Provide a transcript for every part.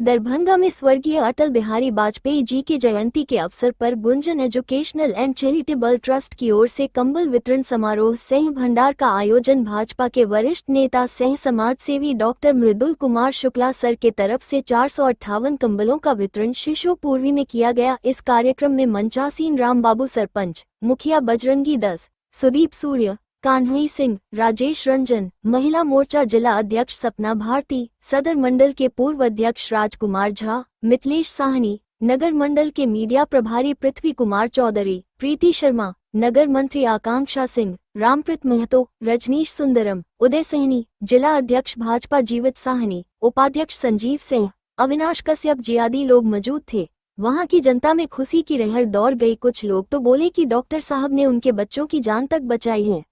दरभंगा में स्वर्गीय अटल बिहारी वाजपेयी जी की जयंती के अवसर पर Gunjan educational and charitable trust की ओर से कंबल वितरण समारोह सह भंडार का आयोजन भाजपा के वरिष्ठ नेता सह समाज सेवी डॉक्टर मृदुल कुमार शुक्ला सर के तरफ से 458 कंबलों का वितरण शिशुपूर्वी में किया गया। इस कार्यक्रम में मंचासीन रामबाबू सरपंच, मुखिया बजरंगी दस, सुदीप सूर्य, कान्हई सिंह, राजेश रंजन, महिला मोर्चा जिला अध्यक्ष सपना भारती, सदर मंडल के पूर्व अध्यक्ष राजकुमार झा, मिथिलेश साहनी, नगर मंडल के मीडिया प्रभारी पृथ्वी कुमार चौधरी, प्रीति शर्मा, नगर मंत्री आकांक्षा सिंह, रामप्रीत महतो, रजनीश सुंदरम, उदय सहनी, जिला अध्यक्ष भाजपा जीवित साहनी, उपाध्यक्ष संजीव सिंह, अविनाश कश्यप जी आदि लोग मौजूद थे। वहां की जनता में खुशी की लहर दौड़ गई। कुछ लोग तो बोले कि डॉक्टर साहब ने उनके बच्चों की जान तक बचाई है।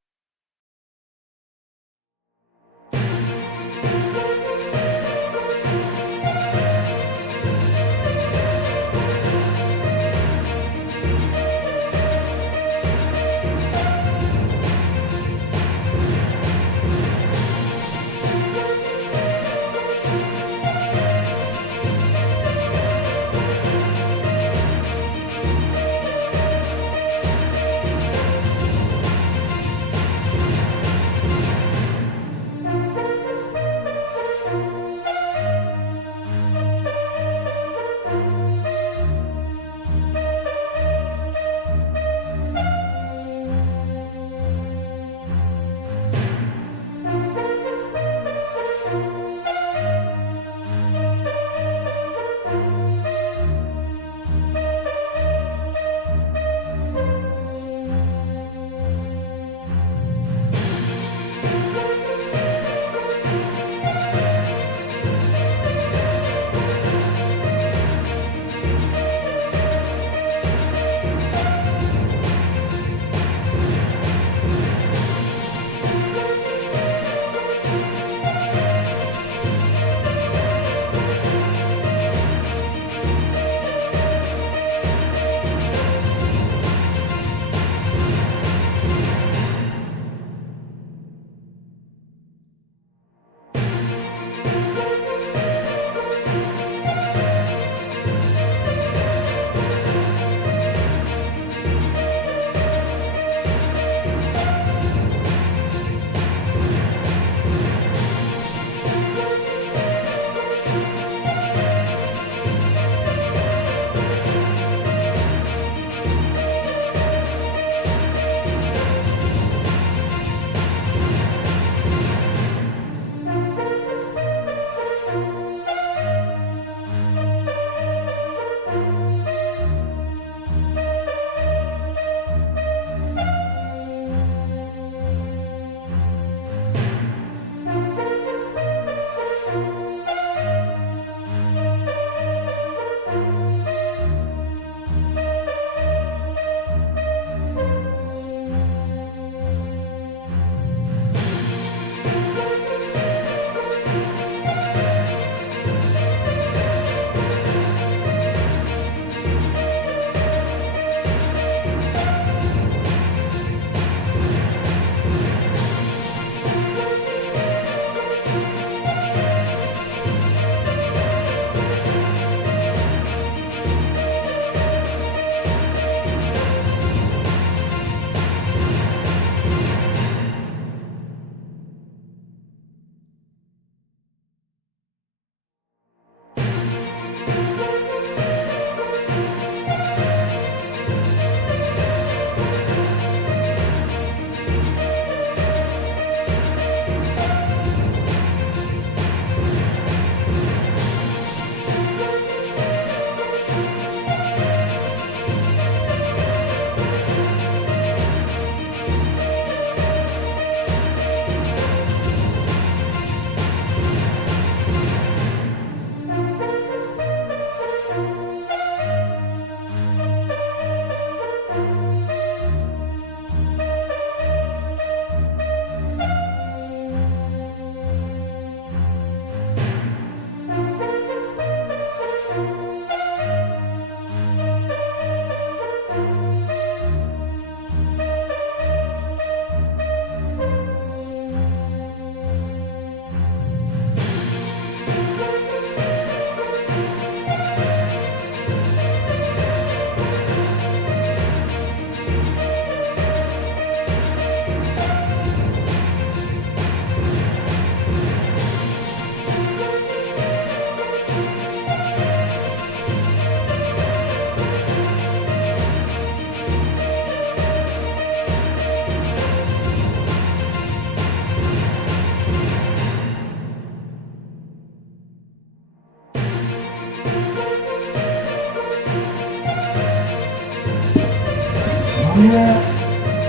माननीय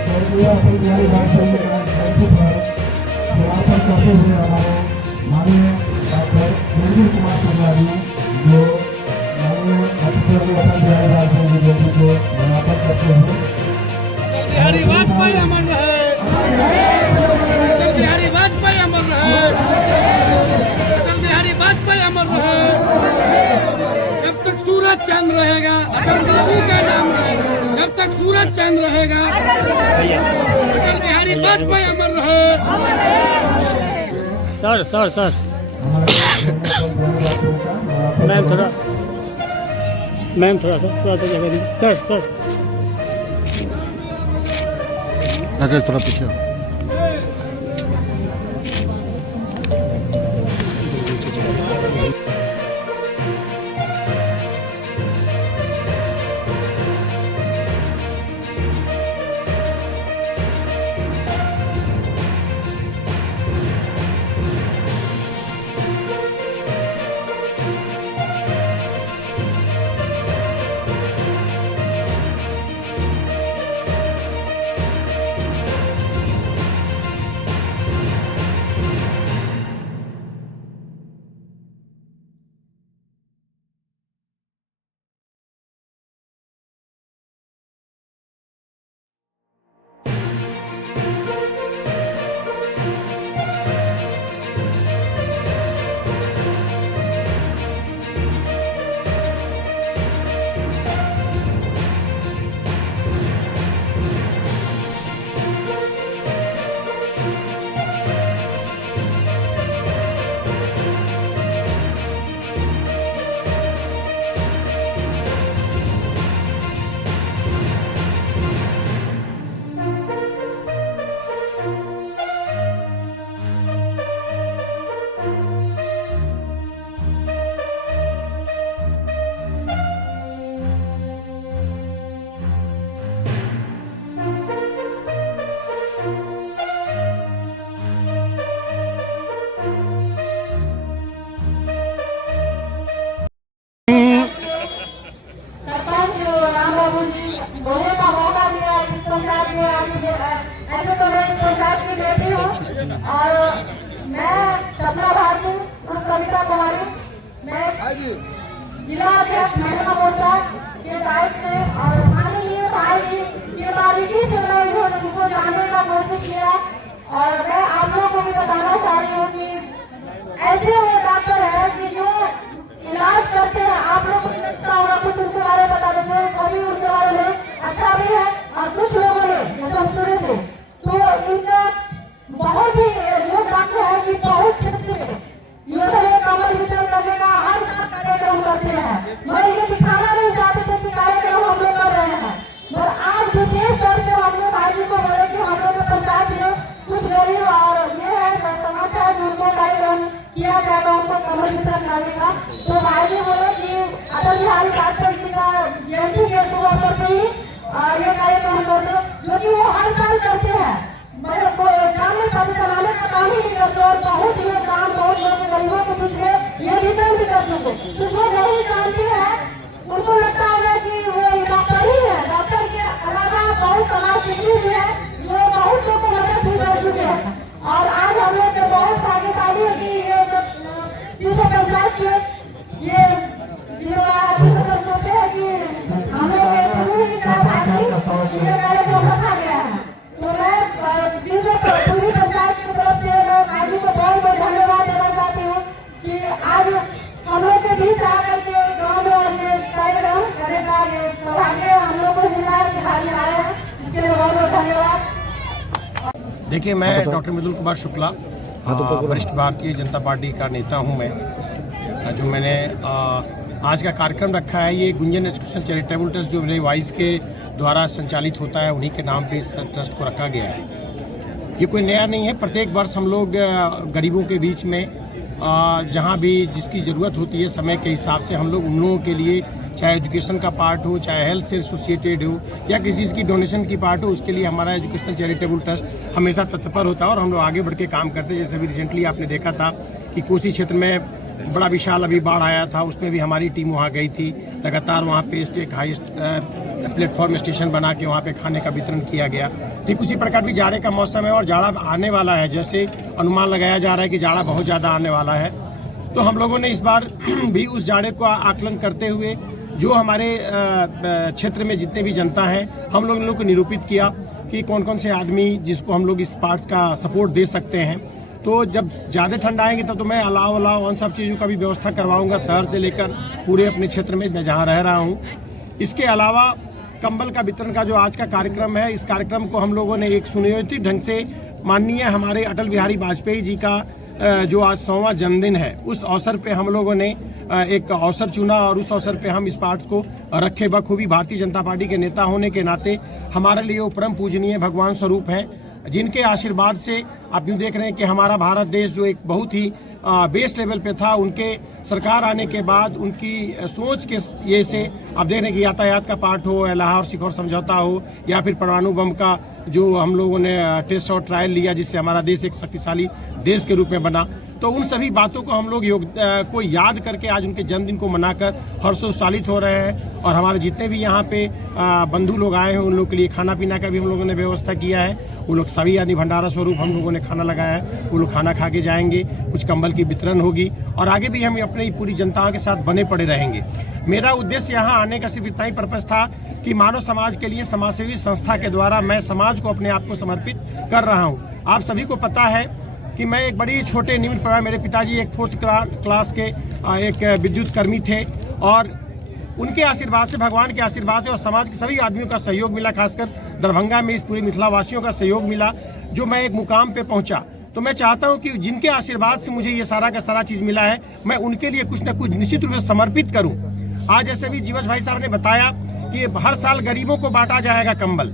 स्वर्गीय अटल बिहारी वाजपेयी के जयंती पर यहाँ पर करते हुए हमारे माननीय डॉक्टर निर्मल कुमार शुक्ला जी जो माननीय स्वर्गीय अटल बिहारी वाजपेयी की जयंती को यहाँ पर करते हुए बिहारी वाजपेयी अमर रहे, अटल बिहारी वाजपेयी अमर रहे, अटल बिहारी वाजपेयी अमर रहे। जब तक सूरज चांद रहेगा अटल बाबू का नाम रहेगा, जब तक सूरज चांद रहेगा अटल बिहारी वाजपेयी अमर रहे। सर सर सर मैम थोड़ा सा जगह दी सर सर। राकेश थोड़ा पीछे आओ। और मैं सपना भारती और कविता कुमारी, मैं जिला अध्यक्ष महिला मोर्चा के दायित्व में और माननीय भाई की बारीकी से मैं उनको जानने का कोशिश किया। और मैं आप लोगों को भी बताना चाह रही हूँ कि ऐसे वो डॉक्टर है कि जो इलाज करते हैं, आप लोग को लगता होगा कुछ उनके बारे में बता देंगे, कभी उनके बारे में अच्छा भी है और कुछ लोगों ने जैसे सुने थे तो इनका बहुत ही वो डॉक्टर है कि बहुत क्षेत्र में योजना कमल वितरण करने का हर साल कार्यक्रम करते हैं। मैं ये दिखाना नहीं चाहते थे कि कार्यक्रम हम लोग कर रहे हैं, मगर आज विशेष तौर पर हम लोग भाई जी को बोले कि हम लोग पंचायत में कुछ गरीब और ये है समस्या है उनको कार्यक्रम किया जाएगा, उनको कमल वितरण करने का। तो भाई जी बोले कि अटल बिहारी वाजपेयी जी का जयंती के अवसर पर ही ये कार्यक्रम करते, जो कि वो हर साल करते हैं। मैं जाने चलाने का काम ही नहीं करते और बहुत ये काम बहुत लोग गरीबों के बीच में ये वितरण भी कर चुके। तो जो नहीं जानते हैं उनको लगता होगा कि वो डॉक्टर ही है, डॉक्टर के अलावा बहुत समाज सेवी भी है जो बहुत लोग को मदद भी कर चुके हैं। और आज हम लोग को बहुत भागीदारी की ये पंचायत के ये जिम्मेवार होते हैं कि हम लोग कार्यक्रम रखा गया है। तो मैं पूरी पंचायत की तरफ से मैं भाई को बहुत बहुत धन्यवाद देना चाहती हूँ कि आज हम लोग के बीच आकर के गाँव में ये कार्यक्रम करने का ये सौभाग्य हम लोग को मिला है कि भाई आए हैं, इसके लिए बहुत बहुत धन्यवाद। देखिए, मैं डॉक्टर मृदुल कुमार शुक्ला, वरिष्ठ भारतीय जनता पार्टी का नेता हूं। मैं जो मैंने आज का कार्यक्रम रखा है, ये गुंजन एजुकेशनल चैरिटेबल ट्रस्ट जो मेरी वाइफ के द्वारा संचालित होता है, उन्हीं के नाम पे इस ट्रस्ट को रखा गया है। ये कोई नया नहीं है, प्रत्येक वर्ष हम लोग गरीबों के बीच में जहाँ भी जिसकी ज़रूरत होती है समय के हिसाब से हम लोग उन लोगों के लिए, चाहे एजुकेशन का पार्ट हो, चाहे हेल्थ से एसोसिएटेड हो या किसी चीज़ की डोनेशन की पार्ट हो, उसके लिए हमारा एजुकेशनल चैरिटेबल ट्रस्ट हमेशा तत्पर होता है और हम लोग आगे बढ़ के काम करते हैं। जैसे अभी रिसेंटली आपने देखा था कि कोसी क्षेत्र में बड़ा विशाल अभी बाढ़ आया था, उसमें भी हमारी टीम वहाँ गई थी। लगातार वहाँ पे स्टेट हाई प्लेटफॉर्म स्टेशन बना के वहाँ पे खाने का वितरण किया गया। ठीक उसी प्रकार भी जाड़े का मौसम है और जाड़ा आने वाला है, जैसे अनुमान लगाया जा रहा है कि जाड़ा बहुत ज़्यादा आने वाला है। तो हम लोगों ने इस बार भी उस जाड़े को आकलन करते हुए जो हमारे क्षेत्र में जितने भी जनता है, हम लोगों को निरूपित किया कि कौन कौन से आदमी जिसको हम लोग इस पार्ट्स का सपोर्ट दे सकते हैं। तो जब ज़्यादा ठंड आएंगे तब तो मैं अलाव उन सब चीज़ों का भी व्यवस्था करवाऊंगा, शहर से लेकर पूरे अपने क्षेत्र में मैं जहाँ रह रहा हूँ। इसके अलावा कंबल का वितरण का जो आज का कार्यक्रम है, इस कार्यक्रम को हम लोगों ने एक सुनियोजित ढंग से माननीय हमारे अटल बिहारी वाजपेयी जी का जो आज 100वां जन्मदिन है, उस अवसर पे हम लोगों ने एक अवसर चुना और उस अवसर पे हम इस पाठ को रखे। बखूबी भारतीय जनता पार्टी के नेता होने के नाते हमारे लिए वो परम पूजनीय भगवान स्वरूप हैं, जिनके आशीर्वाद से आप यूँ देख रहे हैं कि हमारा भारत देश जो एक बहुत ही बेस लेवल पे था, उनके सरकार आने के बाद उनकी सोच के ये से आप देख रहे हैं कि यातायात का पार्ट हो, लाहौर स्पिकर समझौता हो, या फिर परमाणु बम का जो हम लोगों ने टेस्ट और ट्रायल लिया, जिससे हमारा देश एक शक्तिशाली देश के रूप में बना। तो उन सभी बातों को हम लोग को याद करके आज उनके जन्मदिन को मनाकर हर्षोल्लासित हो रहे हैं। और हमारे जितने भी यहाँ पे बंधु लोग आए हैं, उन लोगों के लिए खाना पीना का भी हम लोगों ने व्यवस्था किया है। वो लोग सभी यानी भंडारा स्वरूप हम लोगों ने खाना लगाया है, वो लोग खाना खा के जाएंगे। कुछ कंबल की वितरण होगी और आगे भी हम अपनी पूरी जनता के साथ बने पड़े रहेंगे। मेरा उद्देश्य यहाँ आने का सिर्फ इतना ही पर्पस था कि मानव समाज के लिए समाजसेवी संस्था के द्वारा मैं समाज को अपने आप को समर्पित कर रहा हूँ। आप सभी को पता है कि मैं एक बड़ी छोटे निमित्त पर, मेरे पिताजी एक 4th क्लास के एक विद्युत कर्मी थे और उनके आशीर्वाद से, भगवान के आशीर्वाद से और समाज के सभी आदमियों का सहयोग मिला, खासकर दरभंगा में इस पूरे मिथिला वासियों का सहयोग मिला, जो मैं एक मुकाम पे पहुंचा। तो मैं चाहता हूं कि जिनके आशीर्वाद से मुझे ये सारा का सारा चीज मिला है, मैं उनके लिए कुछ न कुछ निश्चित रूप से समर्पित करूं। आज जैसे भी जीवछ भाई साहब ने बताया कि हर साल गरीबों को बांटा जाएगा कंबल,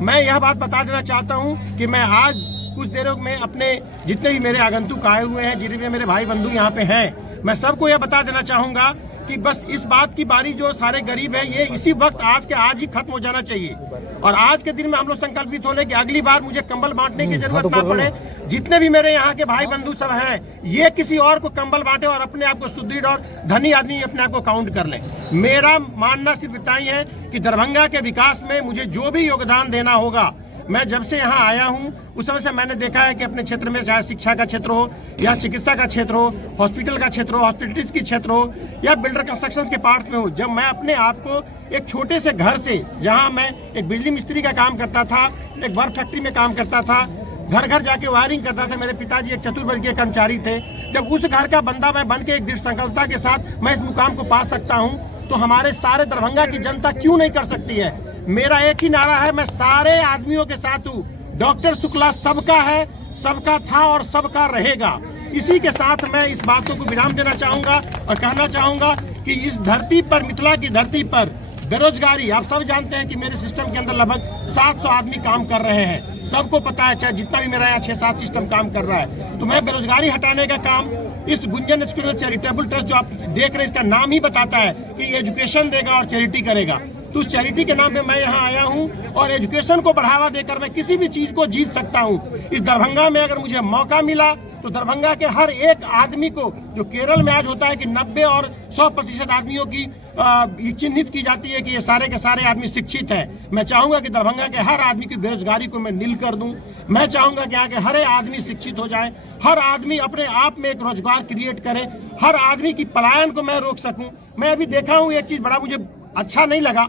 मैं यह बात बता देना चाहता हूँ कि मैं आज कुछ देरों में अपने जितने भी मेरे आगंतुक आए हुए हैं, जितने भी मेरे भाई बंधु यहाँ पे हैं, मैं सबको यह बता देना चाहूंगा कि बस इस बात की बारी जो सारे गरीब है, ये इसी वक्त आज के आज ही खत्म हो जाना चाहिए। और आज के दिन में हम लोग संकल्पित हो ले कि अगली बार मुझे कंबल बांटने की जरूरत ना पड़े। जितने भी मेरे यहाँ के भाई बंधु सब हैं, ये किसी और को कंबल बांटे और अपने आप को सुदृढ़ और धनी आदमी अपने आप को काउंट कर ले। मेरा मानना सिर्फ इतना ही है कि दरभंगा के विकास में मुझे जो भी योगदान देना होगा, मैं जब से यहाँ आया हूँ उस समय से मैंने देखा है कि अपने क्षेत्र में चाहे शिक्षा का क्षेत्र हो या चिकित्सा का क्षेत्र हो, हॉस्पिटल का क्षेत्र हो, हॉस्पिटलिटीज की क्षेत्र हो या बिल्डर कंस्ट्रक्शन के पार्ट में हो, जब मैं अपने आप को एक छोटे से घर से, जहाँ मैं एक बिजली मिस्त्री का काम करता था, एक बर्फ फैक्ट्री में काम करता था, घर घर जाके वायरिंग करता था, मेरे पिताजी एक चतुर्वर्गीय कर्मचारी थे, जब उस घर का बंदा मैं बन के एक दृढ़ संकल्पता के साथ मैं इस मुकाम को पा सकता हूँ, तो हमारे सारे दरभंगा की जनता क्यों नहीं कर सकती है। मेरा एक ही नारा है, मैं सारे आदमियों के साथ हूँ। डॉक्टर शुक्ला सबका है, सबका था और सबका रहेगा। इसी के साथ मैं इस बातों को विराम देना चाहूंगा और कहना चाहूंगा कि इस धरती पर, मिथिला की धरती पर बेरोजगारी, आप सब जानते हैं कि मेरे सिस्टम के अंदर लगभग 700 आदमी काम कर रहे हैं, सबको पता है, चाहे जितना भी मेरा यहाँ 6-7 सिस्टम काम कर रहा है। तो मैं बेरोजगारी हटाने का काम इस गुंजन एजुकेशनल चैरिटेबल ट्रस्ट, जो आप देख रहे हैं, इसका नाम ही बताता है कि एजुकेशन देगा और चैरिटी करेगा। तो उस चैरिटी के नाम पे मैं यहाँ आया हूँ और एजुकेशन को बढ़ावा देकर मैं किसी भी चीज को जीत सकता हूँ। इस दरभंगा में अगर मुझे मौका मिला तो दरभंगा के हर एक आदमी को, जो केरल में आज होता है कि 90 और 100% आदमियों की चिन्हित की जाती है कि ये सारे के सारे आदमी शिक्षित हैं, मैं चाहूंगा कि दरभंगा के हर आदमी की बेरोजगारी को मैं नील कर दूं। मैं चाहूंगा कि यहाँ के हर आदमी शिक्षित हो जाए, हर आदमी अपने आप में एक रोजगार क्रिएट करे, हर आदमी की पलायन को मैं रोक सकूं। मैं अभी देखा हूँ एक चीज बड़ा मुझे अच्छा नहीं लगा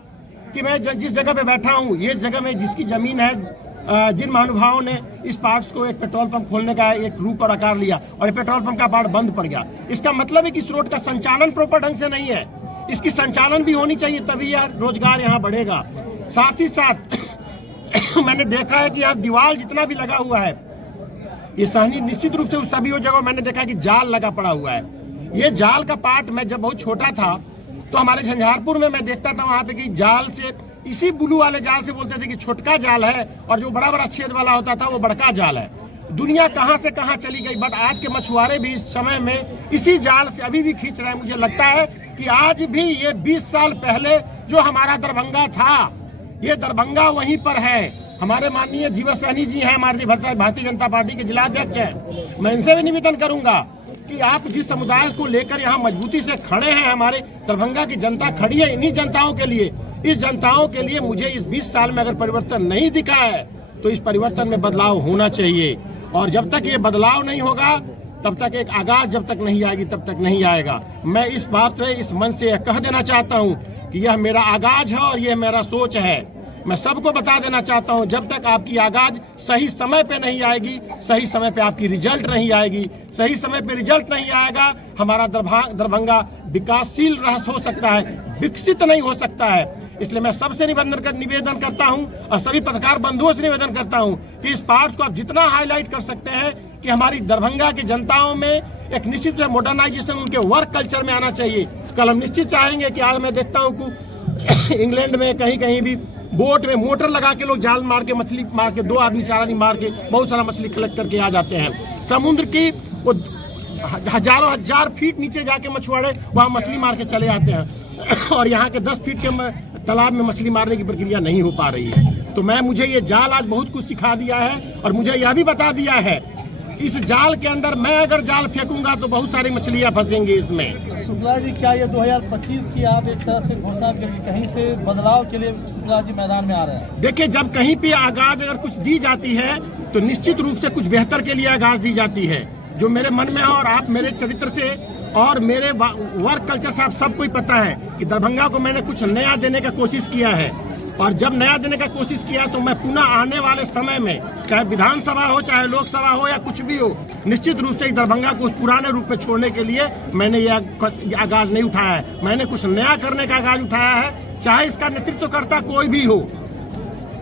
कि मैं जिस जगह पे बैठा हूँ, ये जगह में जिसकी जमीन है, जिन महानुभावों ने इस पार्ट्स को एक पेट्रोल पंप खोलने का एक रूप और आकार लिया और ये पेट्रोल पंप का पार्ट बंद पड़ गया, इसका मतलब है कि इस रोड का संचालन प्रॉपर ढंग से नहीं है। इसकी संचालन भी होनी चाहिए, तभी यार रोजगार यहाँ बढ़ेगा। साथ ही साथ मैंने देखा है कि यहाँ दीवार जितना भी लगा हुआ है, ये सहनी निश्चित रूप से उस सभी जगह मैंने देखा कि जाल लगा पड़ा हुआ है। ये जाल का पार्ट, मैं जब बहुत छोटा था तो हमारे झंझारपुर में मैं देखता था वहां पे कि जाल से, इसी ब्लू वाले जाल से बोलते थे कि छोटका जाल है और जो बड़ा बड़ा छेद वाला होता था वो बड़का जाल है। दुनिया कहां से कहां चली गई, बट आज के मछुआरे भी इस समय में इसी जाल से अभी भी खींच रहे हैं। मुझे लगता है कि आज भी ये 20 साल पहले जो हमारा दरभंगा था, ये दरभंगा वहीं पर है। हमारे माननीय जीवछ सहनी जी हैं, हमारे भारतीय जनता पार्टी के जिलाध्यक्ष हैं, मैं इनसे भी निवेदन करूंगा कि आप जिस समुदाय को लेकर यहाँ मजबूती से खड़े हैं, हमारे दरभंगा की जनता खड़ी है इन्हीं जनताओं के लिए इस जनताओं के लिए मुझे इस 20 साल में अगर परिवर्तन नहीं दिखा है तो इस परिवर्तन में बदलाव होना चाहिए। और जब तक ये बदलाव नहीं होगा तब तक एक आगाज जब तक नहीं आएगी तब तक नहीं आएगा। मैं इस बात पे इस मन से कह देना चाहता हूँ कि यह मेरा आगाज है और यह मेरा सोच है। मैं सबको बता देना चाहता हूं, जब तक आपकी आगाज सही समय पे नहीं आएगी, सही समय पे आपकी रिजल्ट नहीं आएगी, सही समय पे रिजल्ट नहीं आएगा, हमारा दरभंगा विकासशील हो सकता है, विकसित नहीं हो सकता है। इसलिए मैं सबसे निवेदन करता हूं और सभी पत्रकार बंधुओं से निवेदन करता हूं कि इस पार्ट को आप जितना हाईलाइट कर सकते हैं कि हमारी दरभंगा की जनताओं में एक निश्चित मॉडर्नाइजेशन उनके वर्क कल्चर में आना चाहिए। कल हम निश्चित चाहेंगे कि आज मैं देखता हूं कि इंग्लैंड में कहीं भी बोट में मोटर लगा के लोग जाल मार के मछली मार के 2 आदमी 4 आदमी मार के बहुत सारा मछली कलेक्ट करके आ जाते हैं। समुद्र की वो हजारों हजार फीट नीचे जाके मछुआरे वहां मछली मार के चले आते हैं और यहाँ के 10 फीट के तालाब में मछली मारने की प्रक्रिया नहीं हो पा रही है। तो मुझे ये जाल आज बहुत कुछ सिखा दिया है और मुझे यह भी बता दिया है इस जाल के अंदर मैं अगर जाल फेंकूंगा तो बहुत सारी मछलियां फंसेंगी इसमें। शुक्ला जी, क्या ये 2025 की आप एक तरह से घोषणा करके कहीं से बदलाव के लिए शुक्ला जी मैदान में आ रहे हैं? देखिए, जब कहीं पे आगाज अगर कुछ दी जाती है तो निश्चित रूप से कुछ बेहतर के लिए आगाज दी जाती है। जो मेरे मन में है और आप मेरे चरित्र से और मेरे वर्क कल्चर से आप सबको ही पता है कि दरभंगा को मैंने कुछ नया देने का कोशिश किया है और जब नया देने का कोशिश किया तो मैं पुनः आने वाले समय में चाहे विधानसभा हो चाहे लोकसभा हो या कुछ भी हो, निश्चित रूप से इस दरभंगा को उस पुराने रूप में छोड़ने के लिए मैंने यह आगाज नहीं उठाया है। मैंने कुछ नया करने का आगाज उठाया है, चाहे इसका नेतृत्व करता कोई भी हो,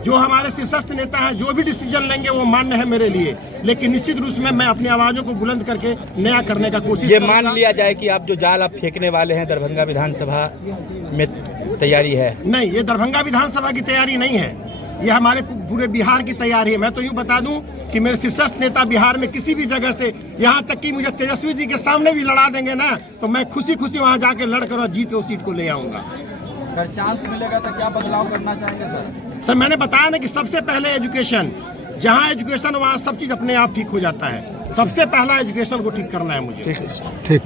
जो हमारे शीर्षस्थ नेता हैं, जो भी डिसीजन लेंगे वो मान्य है मेरे लिए, लेकिन निश्चित रूप में मैं अपनी आवाजों को बुलंद करके नया करने का कोशिश। ये मान लिया जाए कि आप जो जाल आप फेंकने वाले हैं दरभंगा विधानसभा में तैयारी है? नहीं, ये दरभंगा विधानसभा की तैयारी नहीं है, ये हमारे पूरे बिहार की तैयारी है। मैं तो यूँ बता दूं कि मेरे शीर्षस्थ नेता बिहार में किसी भी जगह से, यहाँ तक कि मुझे तेजस्वी जी के सामने भी लड़ा देंगे ना तो मैं खुशी खुशी वहाँ जाके लड़कर और जीत के उस सीट को ले आऊंगा। अगर चांस मिलेगा तो क्या बदलाव करना चाहेंगे सर? सर, मैंने बताया ना कि सबसे पहले एजुकेशन, जहाँ एजुकेशन वहाँ सब चीज अपने आप ठीक हो जाता है। सबसे पहला एजुकेशन को ठीक करना है मुझे। ठीक।